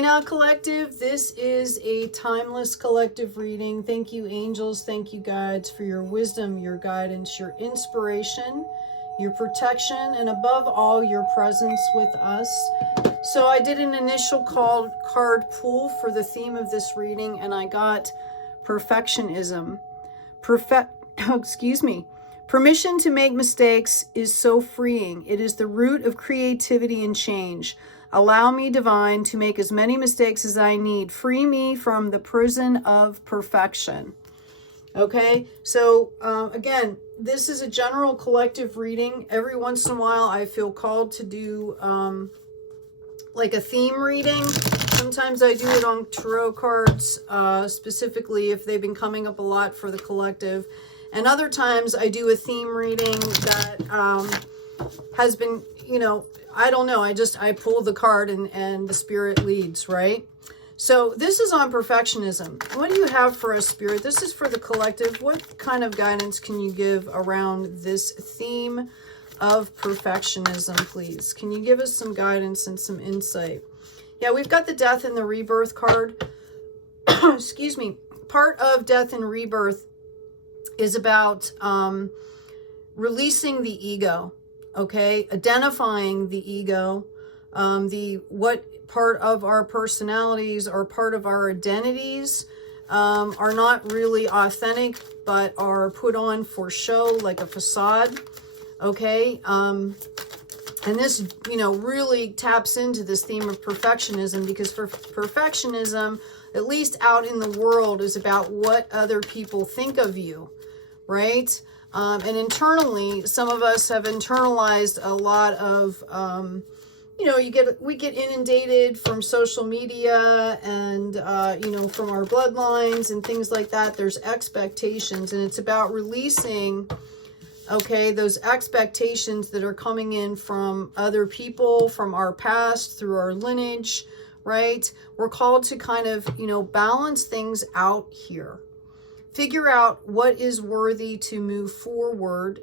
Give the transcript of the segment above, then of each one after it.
Now Collective, this is a timeless collective reading. Thank you, angels. Thank you, guides, for your wisdom, your guidance, your inspiration, your protection, and above all, your presence with us. So I did an initial card pull for the theme of this reading, and I got perfectionism. Excuse me. Permission to make mistakes is so freeing. It is the root of creativity and change. Allow me, divine, to make as many mistakes as I need. Free me from the prison of perfection. Okay, so again, this is a general collective reading. Every once in a while, I feel called to do like a theme reading. Sometimes I do it on tarot cards, specifically if they've been coming up a lot for the collective. And other times I do a theme reading that has been, you know, I don't know. I pull the card and the spirit leads, right? So this is on perfectionism. What do you have for us, Spirit? This is for the collective. What kind of guidance can you give around this theme of perfectionism, please? Can you give us some guidance and some insight? Yeah, we've got the death and the rebirth card. Excuse me. Part of death and rebirth is about releasing the ego. Okay, identifying the ego, what part of our personalities or part of our identities are not really authentic, but are put on for show, like a facade. Okay, and this, you know, really taps into this theme of perfectionism, because for perfectionism, at least out in the world, is about what other people think of you, right? And internally, some of us have internalized a lot of, you know, we get inundated from social media and, you know, from our bloodlines and things like that. There's expectations, and it's about releasing, okay, those expectations that are coming in from other people, from our past, through our lineage, right? We're called to kind of, you know, balance things out here. Figure out what is worthy to move forward,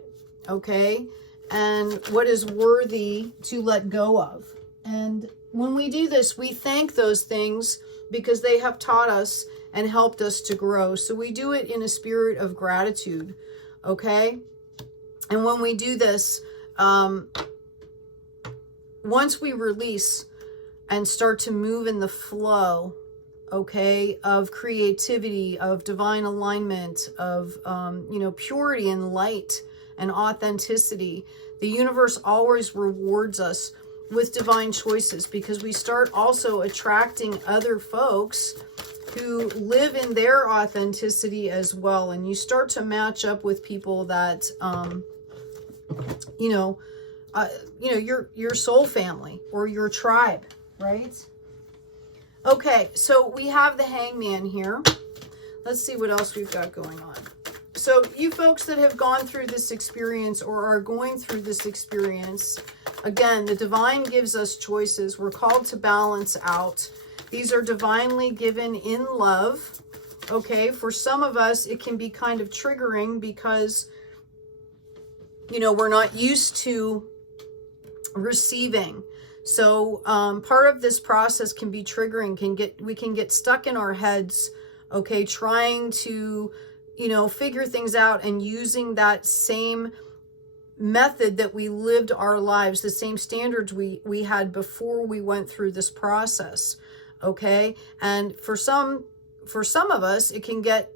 okay? And what is worthy to let go of. And when we do this, we thank those things because they have taught us and helped us to grow. So we do it in a spirit of gratitude, okay? And when we do this, once we release and start to move in the flow, okay, of creativity, of divine alignment, of, you know, purity and light and authenticity, the universe always rewards us with divine choices, because we start also attracting other folks who live in their authenticity as well. And you start to match up with people that, you know, your soul family or your tribe, right? Okay, so we have the Hangman here. Let's see what else we've got going on. So you folks that have gone through this experience or are going through this experience, again, the divine gives us choices. We're called to balance out. These are divinely given in love. Okay, for some of us, it can be kind of triggering because, you know, we're not used to receiving. So part of this process can be triggering, we can get stuck in our heads, okay, trying to, you know, figure things out and using that same method that we lived our lives, the same standards we had before we went through this process, okay? And for some of us, it can get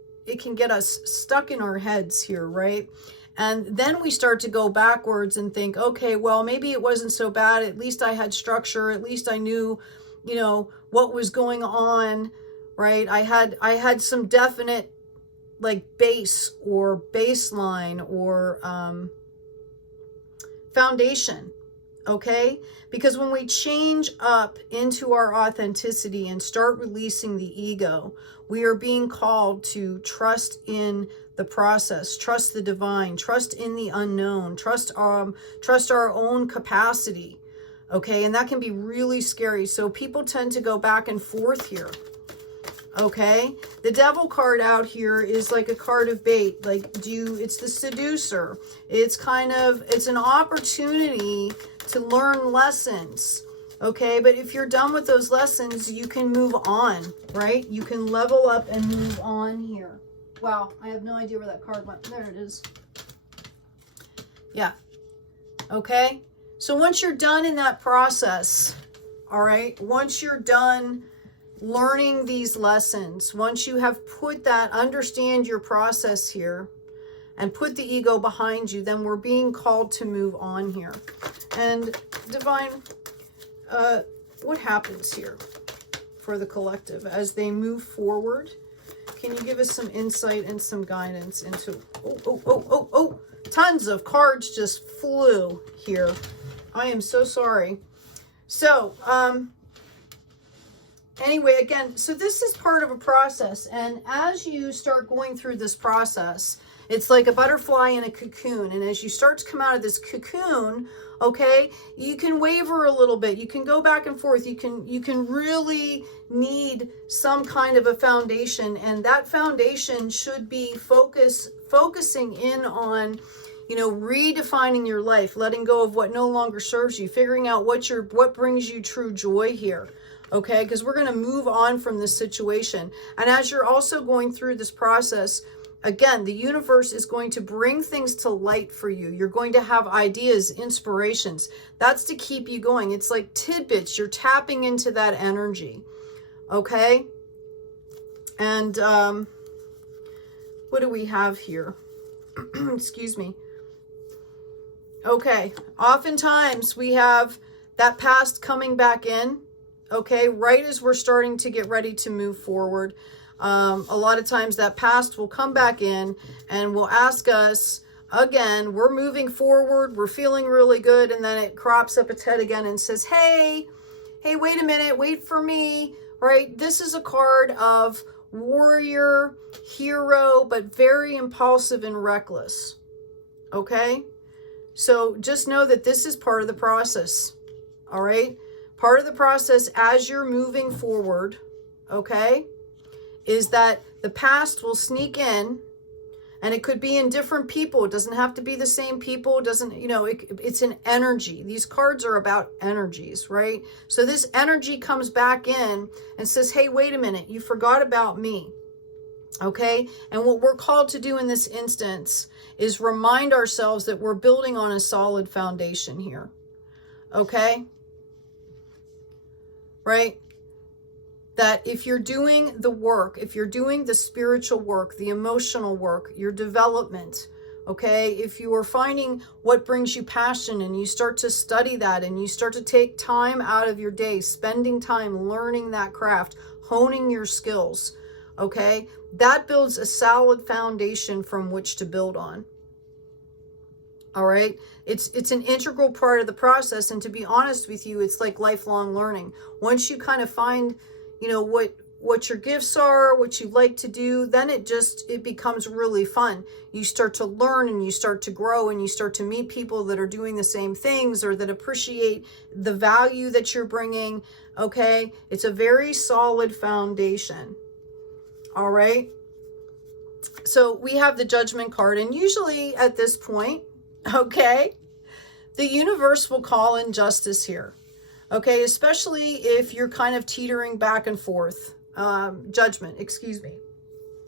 us stuck in our heads here, right? And then we start to go backwards and think, okay, well, maybe it wasn't so bad. At least I had structure. At least I knew, you know, what was going on, right? I had some definite like base or baseline or foundation, okay? Because when we change up into our authenticity and start releasing the ego, we are being called to trust in the process, trust the divine, trust in the unknown, trust our own capacity, okay? And that can be really scary. So people tend to go back and forth here, okay? The Devil card out here is like a card of bait. Like, it's the seducer. It's an opportunity to learn lessons, Okay, but if you're done with those lessons, you can move on, right? You can level up and move on here. Wow, I have no idea where that card went. There it is. Yeah. Okay, so once you're done in that process, all right, once you're done learning these lessons, once you have put that, understand your process here, and put the ego behind you, then we're being called to move on here. And Divine, what happens here for the collective as they move forward? Can you give us some insight and some guidance into, tons of cards just flew here. I am so sorry. So, anyway, again, so this is part of a process. And as you start going through this process, it's like a butterfly in a cocoon. And as you start to come out of this cocoon, okay, you can waver a little bit. You can go back and forth. You can really need some kind of a foundation. And that foundation should be focusing in on, you know, redefining your life, letting go of what no longer serves you, figuring out what brings you true joy here. Okay, because we're going to move on from this situation. And as you're also going through this process, again, the universe is going to bring things to light for you. You're going to have ideas, inspirations. That's to keep you going. It's like tidbits. You're tapping into that energy. Okay? And what do we have here? Excuse me. Okay. Oftentimes we have that past coming back in. Okay? Right as we're starting to get ready to move forward. A lot of times that past will come back in and will ask us again, we're moving forward, we're feeling really good. And then it crops up its head again and says, hey, wait a minute, wait for me, right? This is a card of warrior, hero, but very impulsive and reckless. Okay. So just know that this is part of the process. All right. Part of the process as you're moving forward. Okay. Is that the past will sneak in, and it could be in different people. It doesn't have to be the same people. It doesn't, you know, it's an energy. These cards are about energies, right? So this energy comes back in and says, hey, wait a minute, you forgot about me. Okay. And what we're called to do in this instance is remind ourselves that we're building on a solid foundation here. Okay. Right. That if you're doing the work, if you're doing the spiritual work, the emotional work, your development, okay, if you are finding what brings you passion and you start to study that and you start to take time out of your day, spending time learning that craft, honing your skills, okay, that builds a solid foundation from which to build on. All right. It's an integral part of the process. And to be honest with you, it's like lifelong learning. Once you kind of find, you know, what your gifts are, what you like to do, then it becomes really fun. You start to learn and you start to grow and you start to meet people that are doing the same things or that appreciate the value that you're bringing. Okay. It's a very solid foundation. All right. So we have the Judgment card, and usually at this point, okay, the universe will call in justice here. Okay, especially if you're kind of teetering back and forth. Judgment, excuse me.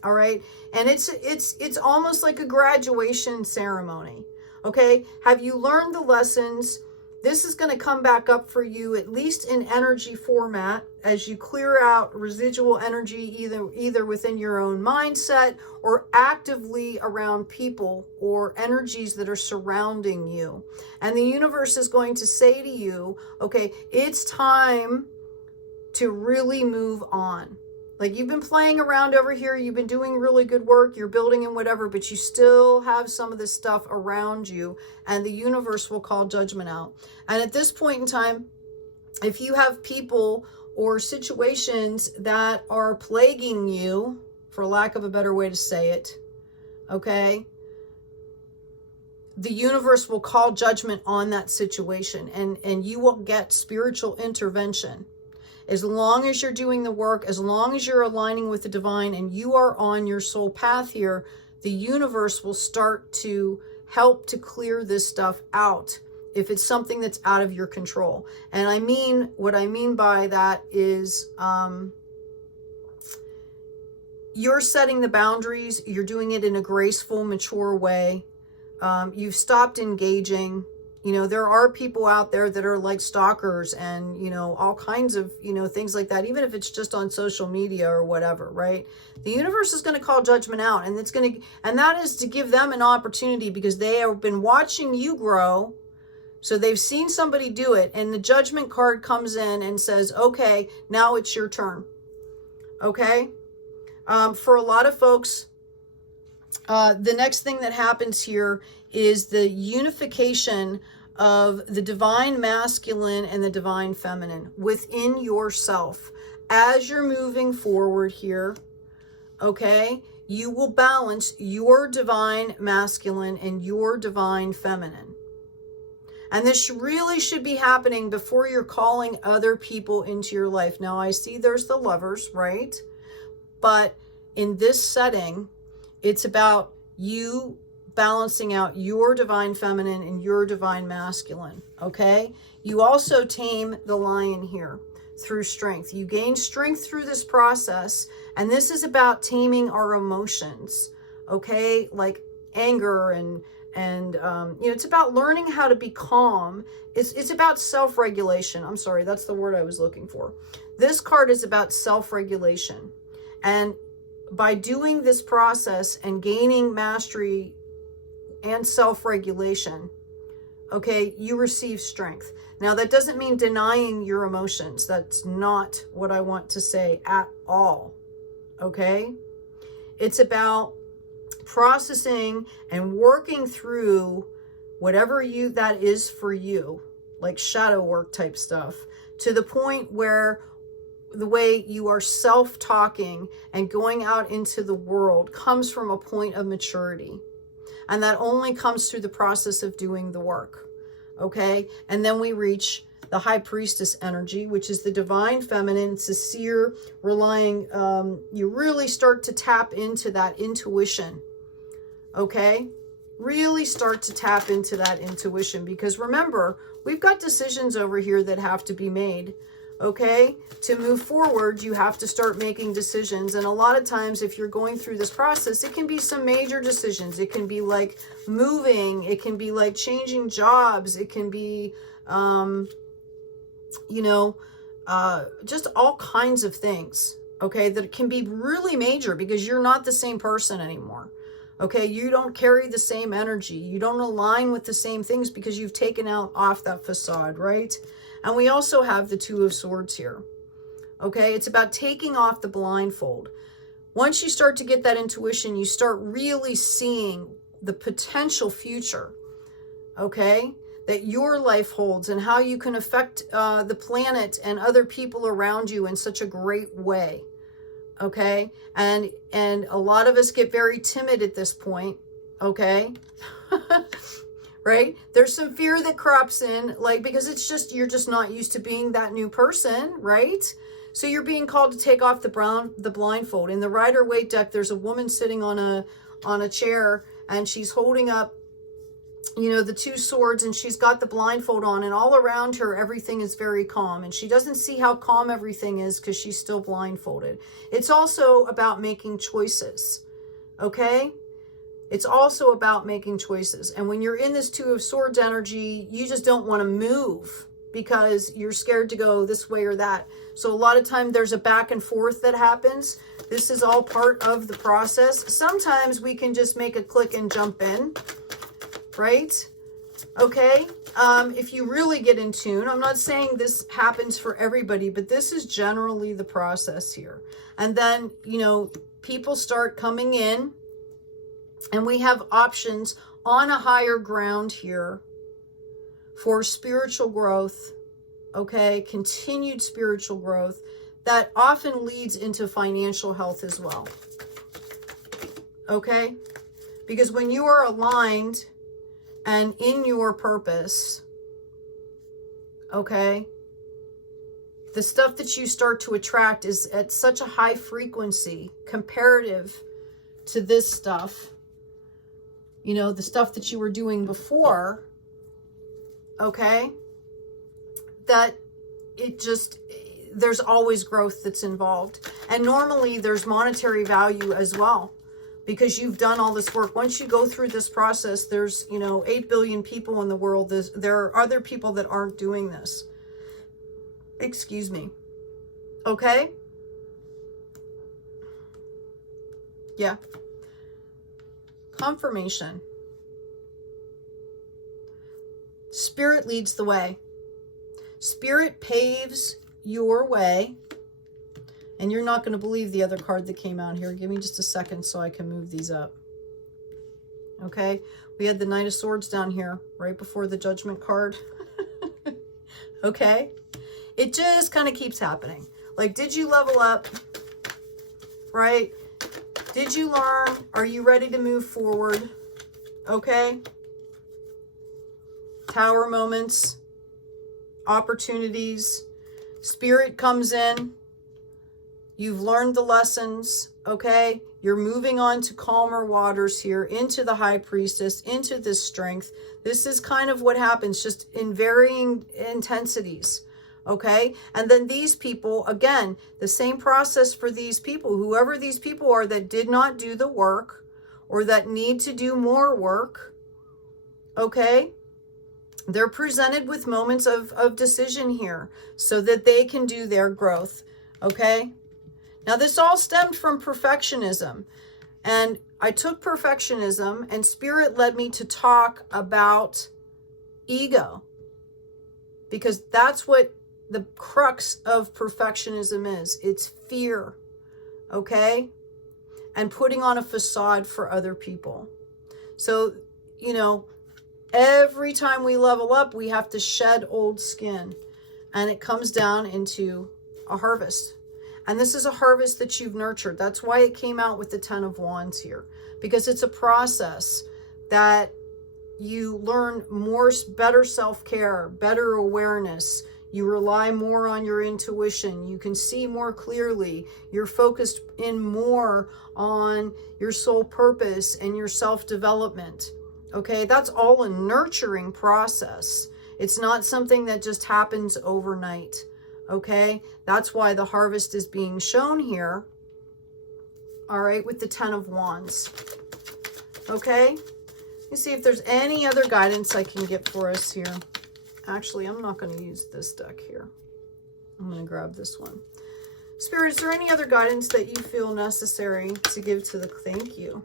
All right, and it's almost like a graduation ceremony. Okay, have you learned the lessons? This is going to come back up for you, at least in energy format, as you clear out residual energy either within your own mindset or actively around people or energies that are surrounding you. And the universe is going to say to you, okay, it's time to really move on. Like, you've been playing around over here, you've been doing really good work, you're building and whatever, but you still have some of this stuff around you, and the universe will call judgment out. And at this point in time, if you have people or situations that are plaguing you, for lack of a better way to say it, okay, the universe will call judgment on that situation, and you will get spiritual intervention. As long as you're doing the work, as long as you're aligning with the divine and you are on your soul path here, the universe will start to help to clear this stuff out if it's something that's out of your control. And I mean, what I mean by that is, you're setting the boundaries. You're doing it in a graceful, mature way. You've stopped engaging. You know, there are people out there that are like stalkers and, you know, all kinds of, you know, things like that, even if it's just on social media or whatever, right? The universe is going to call judgment out, and and that is to give them an opportunity, because they have been watching you grow. So they've seen somebody do it, and the judgment card comes in and says, okay, now it's your turn. Okay. For a lot of folks, the next thing that happens here is the unification of the divine masculine and the divine feminine within yourself. As you're moving forward here, okay, you will balance your divine masculine and your divine feminine. And this really should be happening before you're calling other people into your life. Now, I see there's the Lovers, right? But in this setting, it's about you balancing out your divine feminine and your divine masculine, okay? You also tame the lion here through strength. You gain strength through this process, and this is about taming our emotions, okay? Like anger and you know, it's about learning how to be calm. It's about self-regulation. I'm sorry, that's the word I was looking for. This card is about self-regulation. And by doing this process and gaining mastery and self-regulation, okay, you receive strength. Now, that doesn't mean denying your emotions. That's not what I want to say at all, okay? It's about processing and working through whatever that is for you, like shadow work type stuff, to the point where the way you are self-talking and going out into the world comes from a point of maturity. And that only comes through the process of doing the work. Okay? And then we reach the High Priestess energy, which is the divine feminine, sincere, relying. You really start to tap into that intuition. Okay? Really start to tap into that intuition, because remember, we've got decisions over here that have to be made. Okay, to move forward, you have to start making decisions. And a lot of times, if you're going through this process, it can be some major decisions. It can be like moving. It can be like changing jobs. It can be, you know, just all kinds of things. Okay, that can be really major, because you're not the same person anymore. Okay, you don't carry the same energy. You don't align with the same things because you've taken off that facade, right? And we also have the Two of Swords here. Okay, it's about taking off the blindfold. Once you start to get that intuition, you start really seeing the potential future, okay, that your life holds, and how you can affect the planet and other people around you in such a great way. Okay, and a lot of us get very timid at this point. Okay. Right? There's some fear that crops in, like, because you're just not used to being that new person, right? So you're being called to take off the blindfold. In the Rider-Waite deck, there's a woman sitting on a chair, and she's holding up, you know, the two swords, and she's got the blindfold on, and all around her, everything is very calm, and she doesn't see how calm everything is because she's still blindfolded. It's also about making choices, okay? It's also about making choices. And when you're in this Two of Swords energy, you just don't want to move because you're scared to go this way or that. So a lot of time there's a back and forth that happens. This is all part of the process. Sometimes we can just make a click and jump in, right? Okay. If you really get in tune, I'm not saying this happens for everybody, but this is generally the process here. And then, you know, people start coming in, and we have options on a higher ground here for spiritual growth, okay? Continued spiritual growth that often leads into financial health as well, okay? Because when you are aligned and in your purpose, okay, the stuff that you start to attract is at such a high frequency comparative to this stuff. You know, the stuff that you were doing before, okay, that it just, there's always growth that's involved. And normally there's monetary value as well, because you've done all this work. Once you go through this process, there's, 8 billion people in the world. There are other people that aren't doing this. Excuse me. Okay? Yeah. Confirmation. Spirit leads the way. Spirit paves your way. And you're not going to believe the other card that came out here. Give me just a second so I can move these up. Okay? We had the Knight of Swords down here right before the Judgment card. Okay? It just kind of keeps happening. Like, did you level up? Right? Did you learn? Are you ready to move forward? Okay? Tower moments, opportunities. Spirit comes in. You've learned the lessons, okay? You're moving on to calmer waters here, into the High Priestess, into this strength. This is kind of what happens, just in varying intensities, okay? And then these people, again, the same process for these people, whoever these people are that did not do the work or that need to do more work, okay? They're presented with moments of decision here so that they can do their growth, okay? Now, this all stemmed from perfectionism, and I took perfectionism, and Spirit led me to talk about ego, because that's what the crux of perfectionism is. It's fear, okay? And putting on a facade for other people. So, every time we level up, we have to shed old skin, and it comes down into a harvest. And this is a harvest that you've nurtured. That's why it came out with the 10 of Wands here, because it's a process that you learn better self-care, better awareness. You rely more on your intuition. You can see more clearly. You're focused in more on your soul purpose and your self-development. Okay, that's all a nurturing process. It's not something that just happens overnight. Okay, that's why the harvest is being shown here. All right, with the 10 of Wands. Okay, let me see if there's any other guidance I can get for us here. Actually, I'm not going to use this deck here. I'm going to grab this one. Spirit, is there any other guidance that you feel necessary to give to the... Thank you.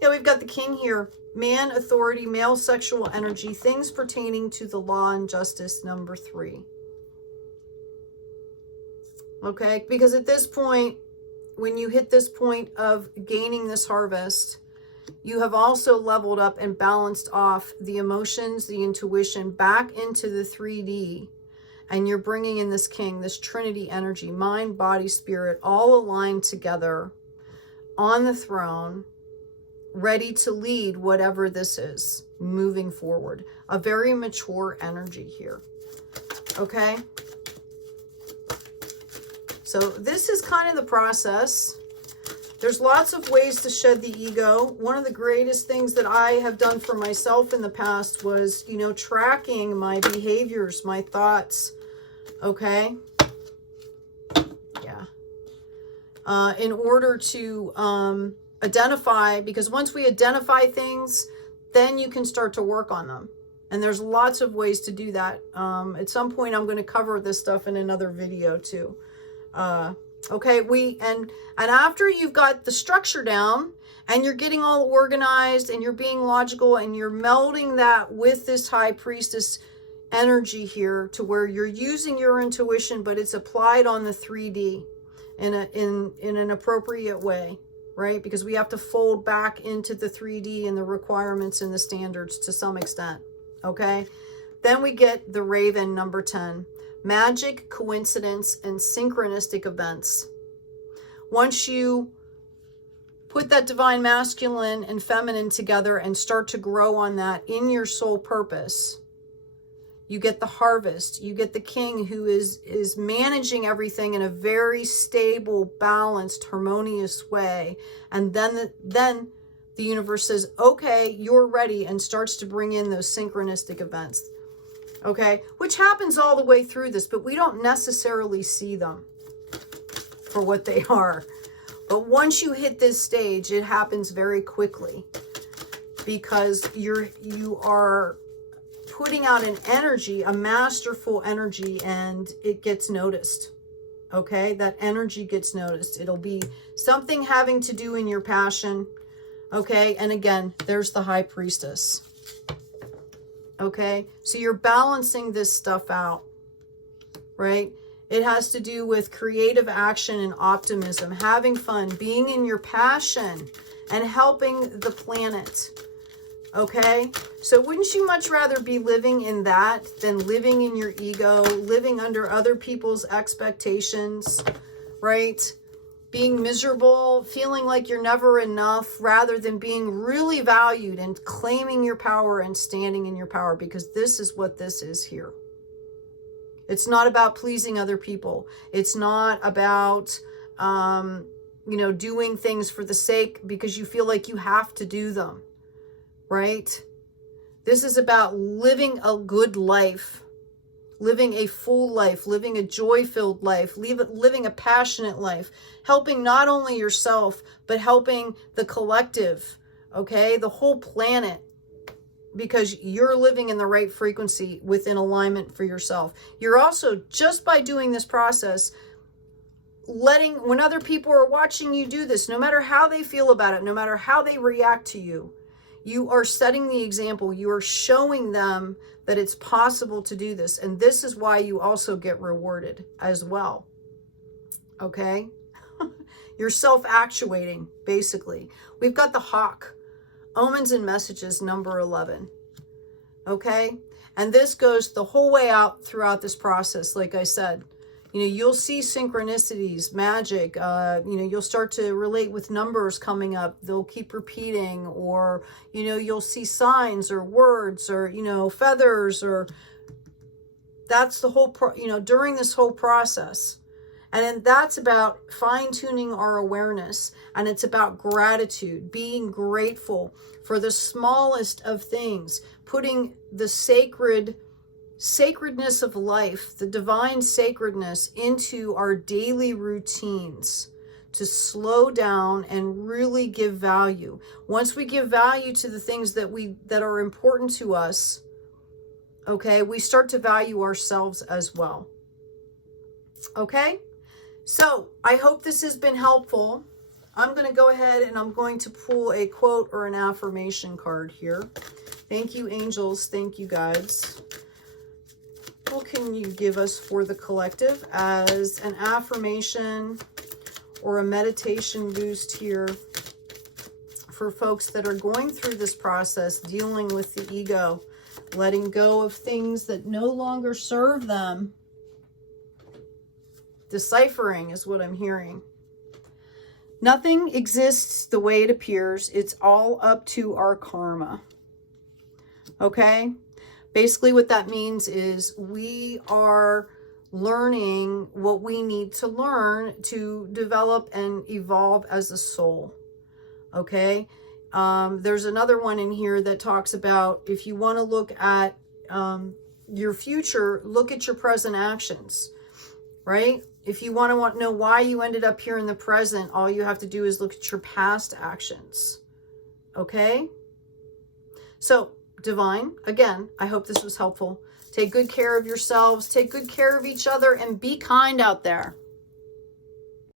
Yeah, we've got the King here. Man, authority, male sexual energy, things pertaining to the law and justice, number 3. Okay, because at this point, when you hit this point of gaining this harvest, you have also leveled up and balanced off the emotions, the intuition back into the 3D. And you're bringing in this King, this Trinity energy, mind, body, spirit, all aligned together on the throne, ready to lead whatever this is, moving forward. A very mature energy here. Okay? So this is kind of the process. There's lots of ways to shed the ego. One of the greatest things that I have done for myself in the past was, tracking my behaviors, my thoughts. Okay? Yeah. In order to identify, because once we identify things, then you can start to work on them. And there's lots of ways to do that. At some point, I'm going to cover this stuff in another video too. Okay, and after you've got the structure down and you're getting all organized and you're being logical and you're melding that with this High Priestess energy here to where you're using your intuition, but it's applied on the 3D in an appropriate way, right? Because we have to fold back into the 3D and the requirements and the standards to some extent. Okay, then we get the Raven, number 10. Magic, coincidence, and synchronistic events. Once you put that divine masculine and feminine together and start to grow on that in your soul purpose, you get the harvest. You get the King who is managing everything in a very stable, balanced, harmonious way. And then the universe says, okay, you're ready, and starts to bring in those synchronistic events. Okay, which happens all the way through this, but we don't necessarily see them for what they are. But once you hit this stage, it happens very quickly, because you are putting out an energy, a masterful energy, and it gets noticed. Okay, that energy gets noticed. It'll be something having to do in your passion. Okay, and again, there's the High Priestess. Okay, so you're balancing this stuff out, right? It has to do with creative action and optimism, having fun, being in your passion, and helping the planet. Okay, so wouldn't you much rather be living in that than living in your ego, living under other people's expectations, right? Being miserable, feeling like you're never enough, rather than being really valued and claiming your power and standing in your power, because this is what this is here. It's not about pleasing other people. It's not about, doing things for the sake because you feel like you have to do them. Right? This is about living a good life, living a full life, living a joy-filled life, living a passionate life, helping not only yourself, but helping the collective, okay? The whole planet, because you're living in the right frequency within alignment for yourself. You're also, just by doing this process, when other people are watching you do this, no matter how they feel about it, no matter how they react to you, you are setting the example. You are showing them that it's possible to do this. And this is why you also get rewarded as well. Okay? You're self-actuating, basically. We've got the Hawk. Omens and Messages, number 11. Okay? And this goes the whole way out throughout this process, like I said. You'll see synchronicities, magic. You'll start to relate with numbers coming up. They'll keep repeating, or, you'll see signs or words or, feathers, or that's the whole, during this whole process. And then that's about fine-tuning our awareness. And it's about gratitude, being grateful for the smallest of things, putting the sacredness of life, the divine sacredness, into our daily routines to slow down and really give value. Once we give value to the things that are important to us, okay, we start to value ourselves as well. Okay, so I hope this has been helpful. I'm going to go ahead and I'm going to pull a quote or an affirmation card here. Thank you, angels. Thank you, guides. What can you give us for the collective as an affirmation or a meditation boost here for folks that are going through this process, dealing with the ego, letting go of things that no longer serve them? Deciphering is what I'm hearing. Nothing exists the way it appears. It's all up to our karma. Okay? Basically, what that means is we are learning what we need to learn to develop and evolve as a soul. Okay? There's another one in here that talks about, if you want to look at your future, look at your present actions. Right? If you want to know why you ended up here in the present, all you have to do is look at your past actions. Okay? So, Divine, again, I hope this was helpful. Take good care of yourselves. Take good care of each other, and be kind out there.